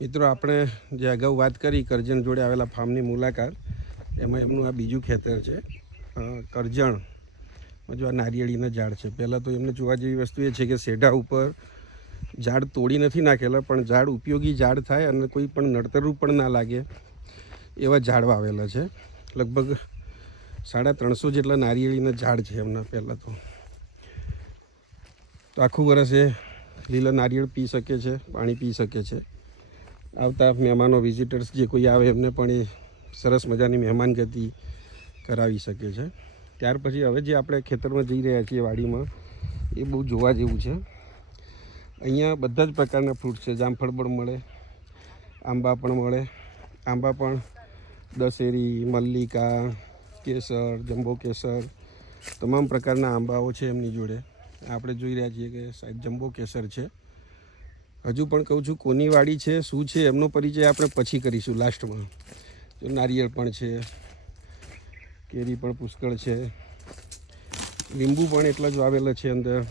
મિત્રો આપણે જે અગાઉ વાત કરી કરજણ જોડે આવેલા ફાર્મની મુલાકાત, એમાં એમનું આ બીજું ખેતર છે કરજણમાં. જો આ નારિયેળીના ઝાડ છે. પહેલાં તો એમને જોવા જેવી વસ્તુ એ છે કે શેઢા ઉપર ઝાડ તોડી નથી નાખેલા, પણ ઝાડ ઉપયોગી ઝાડ થાય અને કોઈ પણ નડતરરૂપ પણ ના લાગે એવા ઝાડ વાવેલા છે. લગભગ 350 જેટલા નારિયેળીના ઝાડ છે એમના. પહેલાં તો આખું વરસ એ લીલા નારિયેળ પી શકે છે, પાણી પી શકે છે. આવતા મહેમાનો, વિઝિટર્સ જે કોઈ આવે એમને પણ એ સરસ મજાની મહેમાનગતિ કરાવી શકે છે. ત્યાર પછી હવે જે આપણે ખેતરમાં જઈ રહ્યા છીએ વાડીમાં, એ બહુ જોવા જેવું છે. અહીંયા બધા જ પ્રકારના ફ્રૂટ છે. જામફળ પણ મળે, આંબા પણ મળે. આંબા પણ દશેરી, મલ્લિકા, કેસર, જમ્બો કેસર, તમામ પ્રકારના આંબાઓ છે એમની જોડે. આપણે જોઈ રહ્યા છીએ કે સાહેબ જમ્બો કેસર છે. હજુ પણ કહું છું, કોની વાડી છે, શું છે, એમનો પરિચય આપણે પછી કરીશું લાસ્ટમાં. જો નારિયેળ પણ છે, કેરી પણ પુષ્કળ છે, લીંબુ પણ એટલા જ વાવેલા છે અંદર.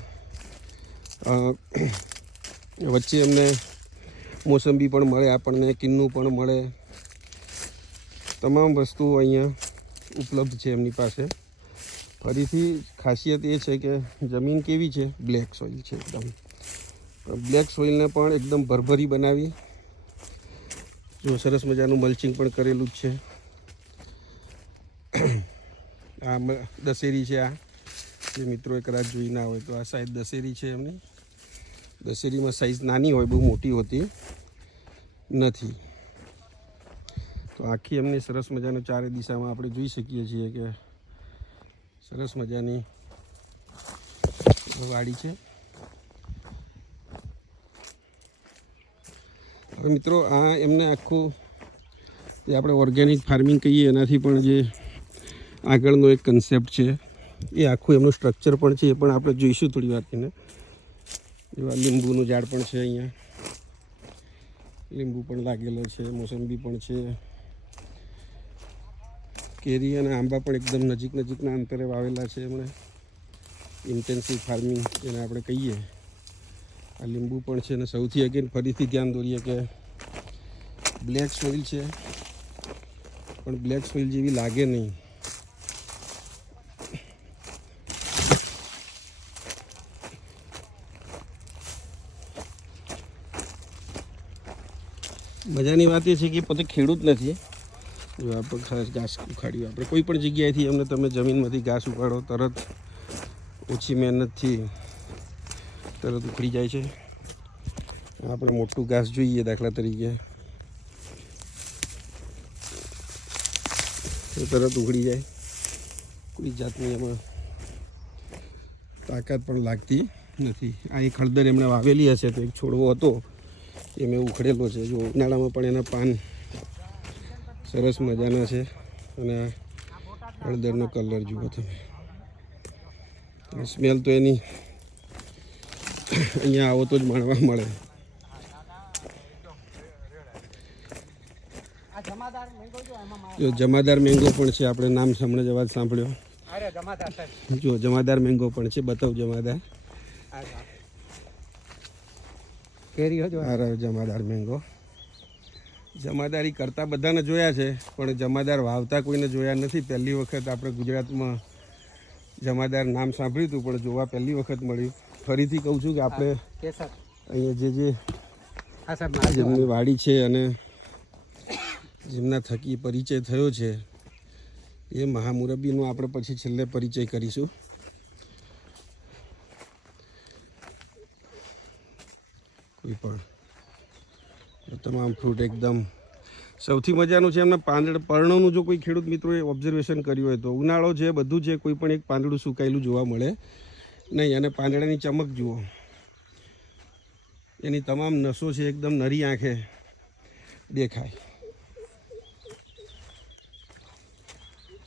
વચ્ચે એમને મોસંબી પણ મળે આપણને, કિન્નું પણ મળે. તમામ વસ્તુઓ અહીંયા ઉપલબ્ધ છે એમની પાસે. ફરીથી ખાસિયત એ છે કે જમીન કેવી છે, બ્લેક સોઇલ છે એકદમ. બ્લેક સોઇલને પણ એકદમ ભરભરી બનાવી. જો સરસ મજાનું મલ્ચિંગ પણ કરેલું જ છે. આ દશેરી છે. આ જે મિત્રો કદાચ જોઈ ના હોય તો આ સાઈઝ દશેરી છે એમની. દશેરીમાં સાઈઝ નાની હોય, બહુ મોટી હોતી નથી. તો આખી એમની સરસ મજાનું ચારે દિશામાં આપણે જોઈ શકીએ છીએ કે સરસ મજાની વાડી છે. હવે મિત્રો આ એમને આખું જે આપણે ઓર્ગેનિક ફાર્મિંગ કહીએ એનાથી પણ જે આગળનો એક કન્સેપ્ટ છે, એ આખું એમનું સ્ટ્રક્ચર પણ છે. એ પણ આપણે જોઈશું થોડી વાર થઈને. એવા લીંબુનું ઝાડ પણ છે અહીંયા. લીંબુ પણ લાગેલો છે, મોસંબી પણ છે, કેરી અને આંબા પણ એકદમ નજીકના અંતરે વાવેલા છે એમણે. ઇન્ટેન્સિવ ફાર્મિંગ જેને આપણે કહીએ. આ લીંબુ પણ છે. અને સૌથી અગેન ફરીથી ધ્યાન દોરીએ કે બ્લેક સોઇલ છે, પણ બ્લેક સોઇલ જેવી લાગે નહીં. મજાની વાત એ છે કે પોતે ખેડૂત નથી. જો આપણે ખાસ ઘાસ ઉખાડ્યું, આપણે કોઈ પણ જગ્યાએથી એમને તમે જમીનમાંથી ઘાસ ઉખાડો, તરત ઓછી મહેનતથી તરત ઉખડી જાય છે. આપણે મોટું ઘાસ જોઈએ દાખલા તરીકે, એ તરત ઉખડી જાય. કોઈ જાતની એમાં તાકાત પણ લાગતી નથી. આ એક હળદર એમણે વાવેલી હશે તો એક છોડવો હતો એ મેં ઉખડેલો છે. જો ઉનાળામાં પણ એના પાન સરસ મજાના છે. અને હળદરનો કલર જુઓ તમે. સ્મેલ તો એની અહીંયા આવો તો જ માણવા મળે. જો જમાદાર મેંગો પણ છે. આપણે નામ હમણાં જ અવાજ સાંભળ્યો. જો જમાદાર મેંગો પણ છે. બતાવ જમાદાર. જમાદાર મેંગો. જમાદારી કરતા બધાને જોયા છે, પણ જમાદાર વાવતા કોઈને જોયા નથી. પહેલી વખત આપણે ગુજરાતમાં જમાદાર નામ સાંભળ્યું હતું, પણ જોવા પહેલી વખત મળ્યું. ફરીથી કહું છું કે આપણે અહીંયા જેમની વાડી છે અને જેમના થકી પરિચય થયો છે, એ મહામુરબ્બીનો આપણે પછી છેલ્લે પરિચય કરીશું. કોઈ પણ તમામ ફ્રૂટ એકદમ સૌથી મજાનું છે એમના પર્ણોનું. જો કોઈ ખેડૂત મિત્રોએ ઓબ્ઝર્વેશન કર્યું હોય તો ઉનાળો છે, બધું છે, કોઈ પણ એક પાંદડું સુકાયેલું જોવા મળે નહીં. અને પાંદડાની ચમક જુઓ, એની તમામ નસો છે એકદમ નરી આંખે દેખાય.